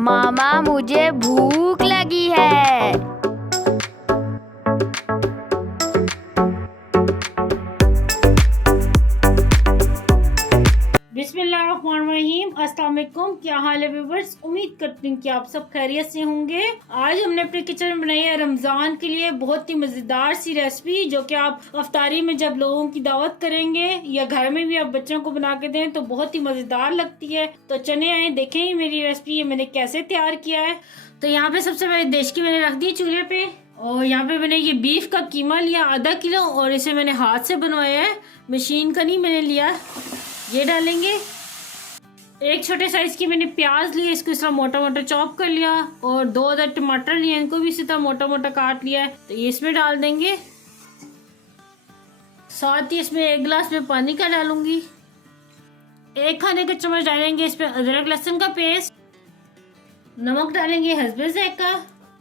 मामा मुझे भूख लगी है। बिस्मिल्लाहिर्रहमानिर्रहीम। अस्सलाम वालेकुम। क्या हाल है व्यूअर्स? उम्मीद करती हूँ कि आप सब खैरियत से होंगे। आज हमने अपने किचन में बनाई है रमज़ान के लिए बहुत ही मज़ेदार सी रेसिपी, जो कि आप अफ्तारी में जब लोगों की दावत करेंगे या घर में भी आप बच्चों को बना के दें तो बहुत ही मज़ेदार लगती है। तो चने आए देखें ही मेरी रेसिपी ये मैंने कैसे तैयार किया है। तो यहाँ पे सबसे पहले देश की मैंने रख दी चूल्हे पे, और यहाँ पे मैंने ये बीफ का कीमा लिया आधा किलो, और इसे मैंने हाथ से बनवाया है, मशीन का नहीं मैंने लिया। ये डालेंगे। एक छोटे साइज की मैंने प्याज ली, इसको इस तरह मोटा मोटा चॉप कर लिया, और 2 अदर टमाटर लिए, इनको भी इसी तरह मोटा मोटा काट लिया है। तो ये इसमें डाल देंगे। साथ ही इसमें 1 गिलास में पानी का डालूंगी। 1 खाने का चम्मच डालेंगे इसमें अदरक लहसुन का पेस्ट। नमक डालेंगे हस्बे ज़ायका।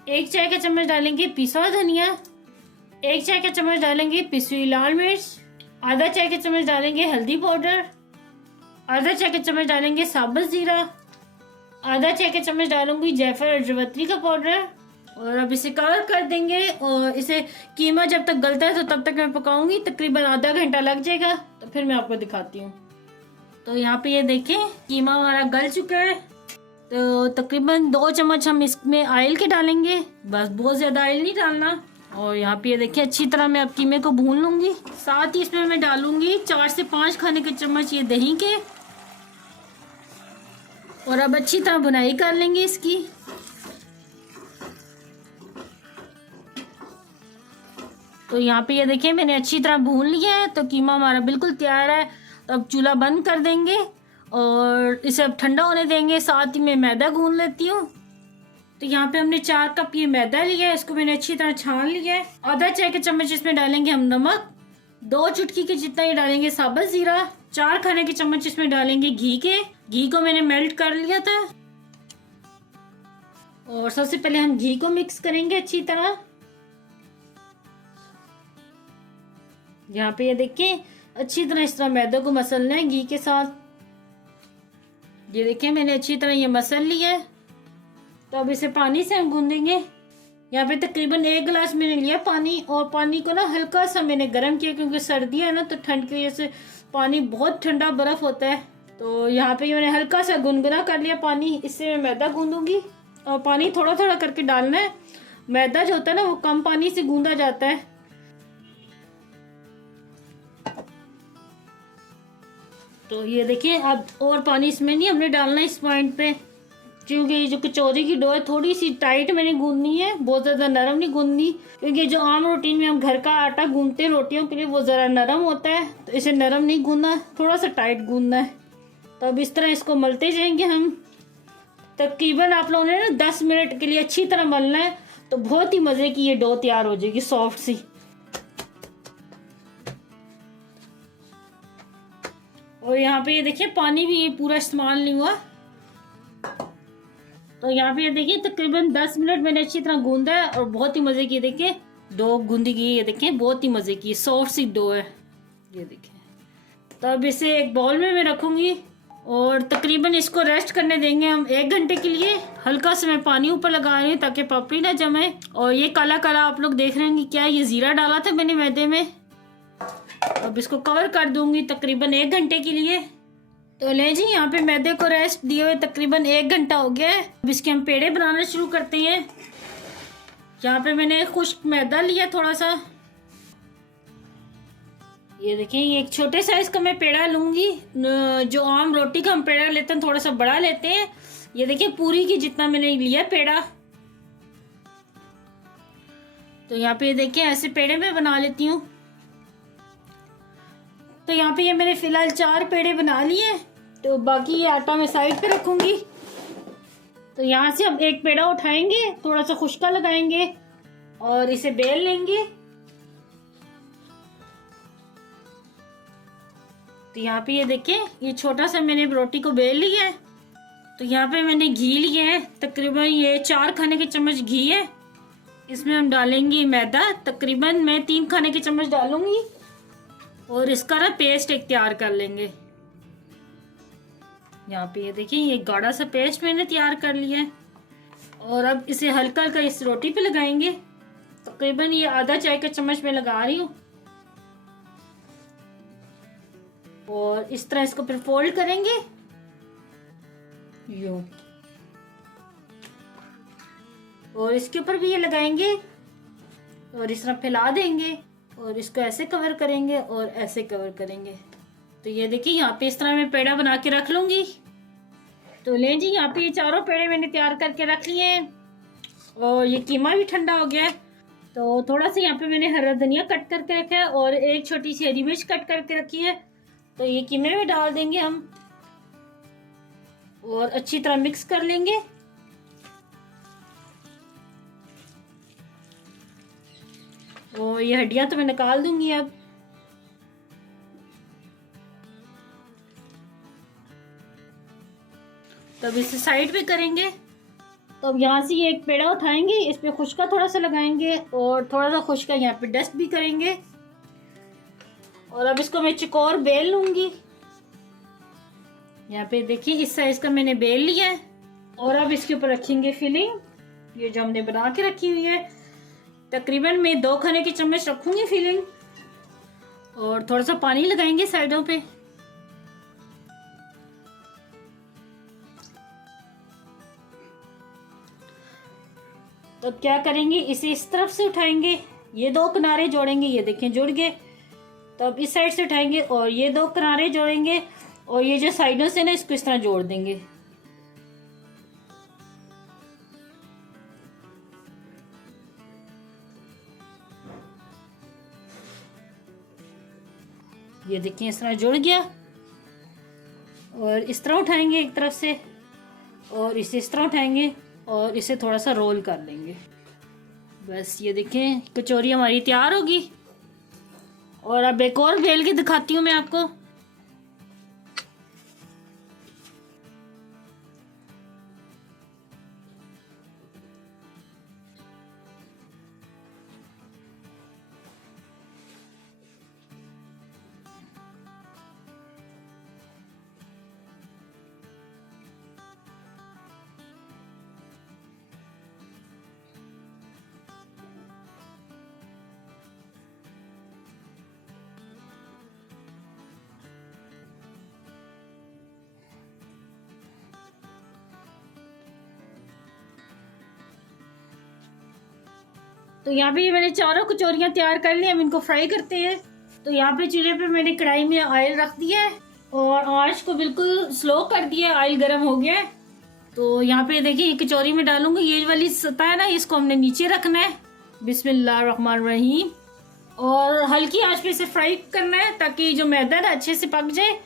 1 चाय का चम्मच डालेंगे पिसा हुआ धनिया। 1 चाय का चम्मच डालेंगे पिसी हुई लाल मिर्च। आधा चाय का चम्मच डालेंगे हल्दी पाउडर। आधा चाय का चम्मच डालेंगे साबुत जीरा। आधा चाय का चम्मच डालूंगी जायफल और जावित्री का पाउडर। और अब इसे कवर कर देंगे, और इसे कीमा जब तक गलता है तो तब तक मैं पकाऊंगी। तकरीबन आधा घंटा लग जाएगा, तो फिर मैं आपको दिखाती हूँ। तो यहाँ पे ये देखें कीमा हमारा गल चुका है। तो तकरीबन 2 चम्मच हम इसमें ऑयल के डालेंगे, बस बहुत ज़्यादा ऑयल नहीं डालना। और यहाँ पे ये देखिए अच्छी तरह मैं अब कीमे को भून लूंगी। साथ ही इसमें मैं डालूंगी 4 से 5 खाने के चम्मच ये दही के। और अब अच्छी तरह बुनाई कर लेंगे इसकी। तो यहाँ पे ये देखिए मैंने अच्छी तरह भून लिया है, तो कीमा हमारा बिल्कुल तैयार है। तो अब चूल्हा बंद कर देंगे और इसे अब ठंडा होने देंगे। साथ ही मैं मैदा गूंद लेती हूँ। तो यहाँ पे हमने 4 कप ये मैदा लिया है, इसको मैंने अच्छी तरह छान लिया है। आधा चाय के चम्मच इसमें डालेंगे हम नमक। 2 चुटकी के जितना ही डालेंगे साबुत जीरा। 4 खाने के चम्मच इसमें डालेंगे घी को मैंने मेल्ट कर लिया था। और सबसे पहले हम घी को मिक्स करेंगे अच्छी तरह। यहाँ पे ये देखिए अच्छी तरह इस तरह मैदे को मसलना है घी के साथ। ये देखिए मैंने अच्छी तरह ये मसल लिया है। तो अब इसे पानी से हम गूंदेंगे। यहाँ पे तकरीबन 1 गिलास मैंने लिया पानी, और पानी को ना हल्का सा मैंने गर्म किया, क्योंकि सर्दी है ना तो ठंड की वजह से पानी बहुत ठंडा बर्फ होता है। तो यहाँ पे मैंने हल्का सा गुनगुना कर लिया पानी। इससे मैं मैदा गूंदूंगी, और पानी थोड़ा थोड़ा करके डालना है। मैदा जो होता है ना वो कम पानी से गूंदा जाता है। तो ये देखिए अब और पानी इसमें नहीं हमने डालना इस पॉइंट पे, क्योंकि जो कचौरी की डो है थोड़ी सी टाइट मैंने गूंदनी है, बहुत ज़्यादा नरम नहीं गूंदनी। क्योंकि जो आम रूटीन में हम घर का आटा गूंदते हैं रोटियों के लिए वो ज़रा नरम होता है, तो इसे नरम नहीं गूंदना, थोड़ा सा टाइट गूंदना है। तो अब इस तरह इसको मलते जाएंगे हम। तकरीबन आप लोगों ने ना 10 मिनट के लिए अच्छी तरह मलना है, तो बहुत ही मज़े की ये डो तैयार हो जाएगी सॉफ्ट सी। और यहाँ पे ये देखिए पानी भी ये पूरा इस्तेमाल नहीं हुआ। तो यहाँ पे ये देखिए तकरीबन 10 मिनट मैंने अच्छी तरह गूंदा है, और बहुत ही मज़े की देखिए डो गूंदी गई। ये देखिए बहुत ही मज़े की सॉफ्ट सी डो है ये देखिए। तो अब इसे एक बाउल में मैं रखूँगी, और तकरीबन इसको रेस्ट करने देंगे हम 1 घंटे के लिए। हल्का सा मैं पानी ऊपर लगा रही हूँ ताकि पपड़ी ना जमे। और ये काला काला आप लोग देख रहे हैं क्या, ये ज़ीरा डाला था मैंने मैदे में। अब इसको कवर कर दूंगी तकरीबन 1 घंटे के लिए। तो ले जी यहाँ पे मैदे को रेस्ट दिए हुए तकरीबन 1 घंटा हो गया है। अब इसके हम पेड़े बनाना शुरू करते हैं। यहाँ पे मैंने खुश्क मैदा लिया थोड़ा सा। ये देखिए ये एक छोटे साइज का मैं पेड़ा लूंगी। जो आम रोटी का हम पेड़ा लेते हैं थोड़ा सा बड़ा लेते हैं। ये देखिए पूरी की जितना मैंने लिया पेड़ा। तो यहाँ पे देखिए ऐसे पेड़े में बना लेती हूँ। तो यहाँ पे ये मैंने फिलहाल 4 पेड़े बना लिए, तो बाकी ये आटा मैं साइड पे रखूंगी। तो यहाँ से हम एक पेड़ा उठाएंगे, थोड़ा सा खुश्का लगाएंगे और इसे बेल लेंगे। तो यहाँ पे ये देखिए ये छोटा सा मैंने रोटी को बेल लिया है। तो यहाँ पे मैंने घी लिया है, तकरीबन ये 4 खाने के चम्मच घी है। इसमें हम डालेंगे मैदा, तकरीबन मैं 3 खाने के चम्मच डालूंगी, और इसका ना पेस्ट एक तैयार कर लेंगे। यहाँ पे ये देखिए ये गाढ़ा सा पेस्ट मैंने तैयार कर लिया है। और अब इसे हल्का हल्का इस रोटी पे लगाएंगे। तकरीबन ये आधा चाय का चम्मच मैं लगा रही हूँ। और इस तरह इसको फिर फोल्ड करेंगे यूं, और इसके ऊपर भी ये लगाएंगे और इस तरह फैला देंगे और इसको ऐसे कवर करेंगे और ऐसे कवर करेंगे। तो ये देखिए यहाँ पे इस तरह मैं पेड़ा बना के रख लूंगी। तो लें जी, यहाँ पे ये चारों पेड़े मैंने तैयार करके रख लिए हैं और ये कीमा भी ठंडा हो गया है। तो थोड़ा सा यहाँ पे मैंने हरा धनिया कट करके रखा है और एक छोटी सी हरी मिर्च कट करके रखी है। तो ये कीमे में डाल देंगे हम और अच्छी तरह मिक्स कर लेंगे। और ये हड्डियां तो मैं निकाल दूंगी अब। तब इसे साइड पे करेंगे। तो अब यहाँ से ये एक पेड़ा उठाएंगे, इस पे खुशका थोड़ा सा लगाएंगे और थोड़ा सा खुशका यहाँ पे डस्ट भी करेंगे। और अब इसको मैं चकोर बेल लूंगी। यहाँ पे देखिए इस साइज का मैंने बेल लिया है। और अब इसके ऊपर रखेंगे फिलिंग, ये जो हमने बना के रखी हुई है। तकरीबन मैं 2 खाने की चम्मच रखूंगी फिलिंग और थोड़ा सा पानी लगाएंगे साइडों पे। तो क्या करेंगे, इसे इस तरफ से उठाएंगे, ये 2 किनारे जोड़ेंगे, ये देखें जुड़ गए। तो अब इस साइड से उठाएंगे और ये 2 किनारे जोड़ेंगे और ये जो साइडों से ना इसको इस तरह जोड़ देंगे। ये देखिए इस तरह जुड़ गया। और इस तरह उठाएंगे एक तरफ से और इसे इस तरह उठाएंगे और इसे थोड़ा सा रोल कर लेंगे। बस ये देखें कचौरी हमारी तैयार होगी। और अब एक और बेल के दिखाती हूँ मैं आपको। तो यहाँ पे मैंने चारों कचौरियाँ तैयार कर ली। हम इनको फ्राई करते हैं। तो यहाँ पे चूल्हे पे मैंने कढ़ाई में ऑयल रख दिया है और आंच को बिल्कुल स्लो कर दिया है। ऑयल गर्म हो गया है। तो यहाँ पे देखिए ये कचौरी में डालूंगी। ये वाली सतह है ना, इसको हमने नीचे रखना है। बिस्मिल्लाहिर्रहमानिर्रहीम। और हल्की आंच पे इसे फ्राई करना है ताकि जो मैदा है अच्छे से पक जाए।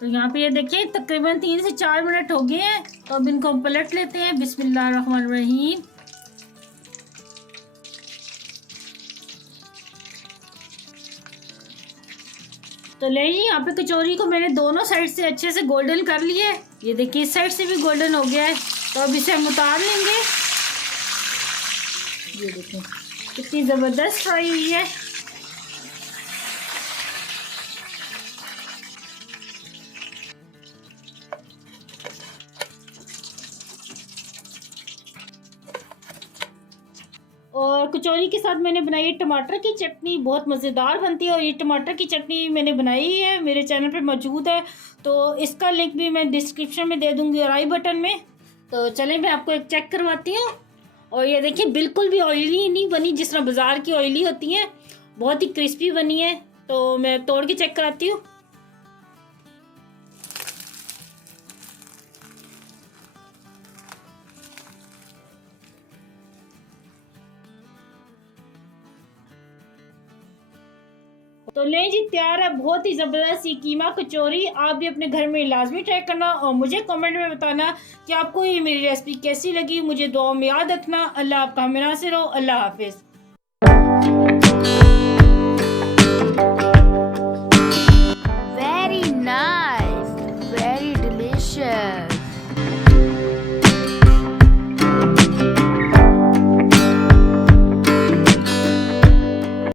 तो यहाँ पे ये देखिए तकरीबन 3 से 4 मिनट हो गए हैं। तो अब इनको पलट लेते हैं। बिस्मिल्लाहिर्रहमानिर्रहीम। तो ले जी, यहाँ पे कचौरी को मैंने दोनों साइड से अच्छे से गोल्डन कर लिया है। ये देखिए इस साइड से भी गोल्डन हो गया है। तो अब इसे हम उतार लेंगे। ये देखिए कितनी जबरदस्त फ्राई हुई है। और कचौरी के साथ मैंने बनाई है टमाटर की चटनी, बहुत मज़ेदार बनती है। और ये टमाटर की चटनी मैंने बनाई है, मेरे चैनल पे मौजूद है। तो इसका लिंक भी मैं डिस्क्रिप्शन में दे दूंगी और आई बटन में। तो चलें मैं आपको एक चेक करवाती हूँ। और ये देखिए बिल्कुल भी ऑयली नहीं बनी, जिस तरह बाजार की ऑयली होती है। बहुत ही क्रिस्पी बनी है। तो मैं तोड़ के चेक कराती हूँ। तो ले जी, तैयार है बहुत ही ज़बरदस्त ये कीमा कचौरी। आप भी अपने घर में लाजमी ट्राई करना और मुझे कमेंट में बताना कि आपको ये मेरी रेसिपी कैसी लगी। मुझे दुआ में याद रखना। अल्लाह आपका हमें नासिर हो। अल्लाह हाफिज़।